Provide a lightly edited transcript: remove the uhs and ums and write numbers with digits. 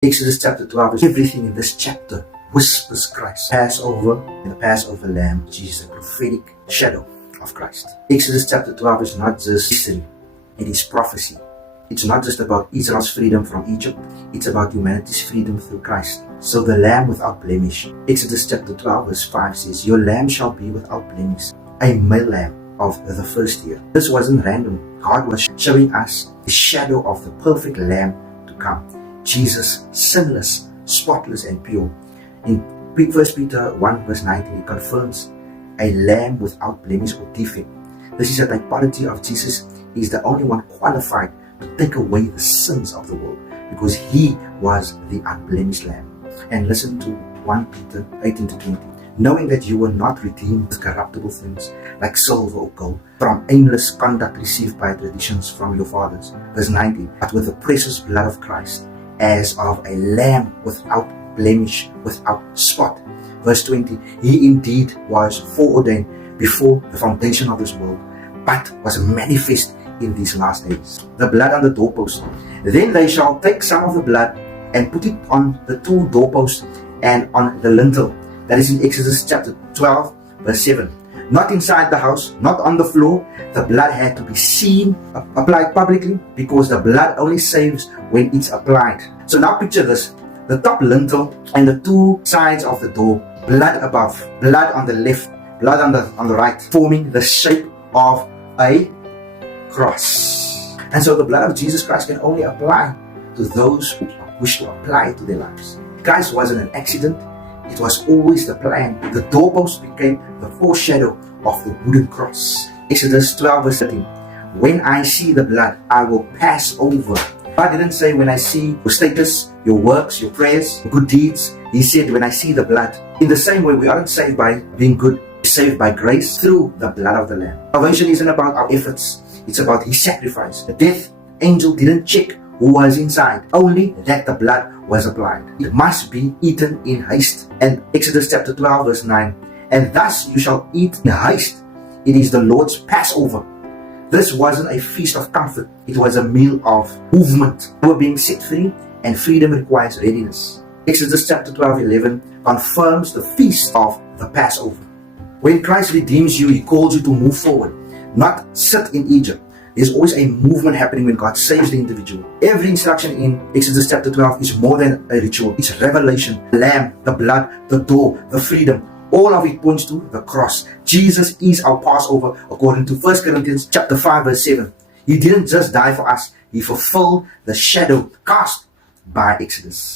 Exodus chapter 12 is everything in this chapter whispers Christ. Passover and the Passover lamb, Jesus, a prophetic shadow of Christ. Exodus chapter 12 is not just history, it is prophecy. It's not just about Israel's freedom from Egypt, it's about humanity's freedom through Christ. So the lamb without blemish. Exodus chapter 12 verse 5 says, "Your lamb shall be without blemish, a male lamb of the first year." This wasn't random. God was showing us the shadow of the perfect lamb to come. Jesus, sinless, spotless and pure. In 1 Peter 1 verse 19, he confirms a lamb without blemish or defect. This is a typology of Jesus. He is the only one qualified to take away the sins of the world because he was the unblemished lamb. And listen to 1 Peter 18-20. "Knowing that you were not redeemed with corruptible things like silver or gold from aimless conduct received by traditions from your fathers." Verse 19, "But with the precious blood of Christ, as of a lamb without blemish, without spot." Verse 20, "He indeed was foreordained before the foundation of this world, but was manifest in these last days." The blood on the doorpost. "Then they shall take some of the blood and put it on the two doorposts and on the lintel." That is in Exodus chapter 12 verse 7. Not inside the house, not on the floor. The blood had to be seen, applied publicly, because the blood only saves when it's applied. So now picture this. The top lintel and the two sides of the door, blood above, blood on the left, blood on the right, forming the shape of a cross. And so the blood of Jesus Christ can only apply to those who wish to apply it to their lives. Christ wasn't an accident. It was always the plan. The doorpost became the foreshadow of the wooden cross. Exodus 12 verse 13. "When I see the blood, I will pass over." God didn't say, "When I see your status, your works, your prayers, your good deeds." He said, "When I see the blood." In the same way, we aren't saved by being good. We're saved by grace through the blood of the Lamb. Salvation isn't about our efforts. It's about His sacrifice. The death angel didn't check who was inside, only that the blood was applied. It must be eaten in haste. And Exodus chapter 12 verse 9, "And thus you shall eat in haste. It is the Lord's Passover." This wasn't a feast of comfort. It was a meal of movement. We were being set free, and freedom requires readiness. Exodus chapter 12:11 confirms the feast of the Passover. When Christ redeems you, He calls you to move forward, not sit in Egypt. There's always a movement happening when God saves the individual. Every instruction in Exodus chapter 12 is more than a ritual. It's revelation. The lamb, the blood, the door, the freedom. All of it points to the cross. Jesus is our Passover according to 1 Corinthians chapter 5 verse 7. He didn't just die for us. He fulfilled the shadow cast by Exodus.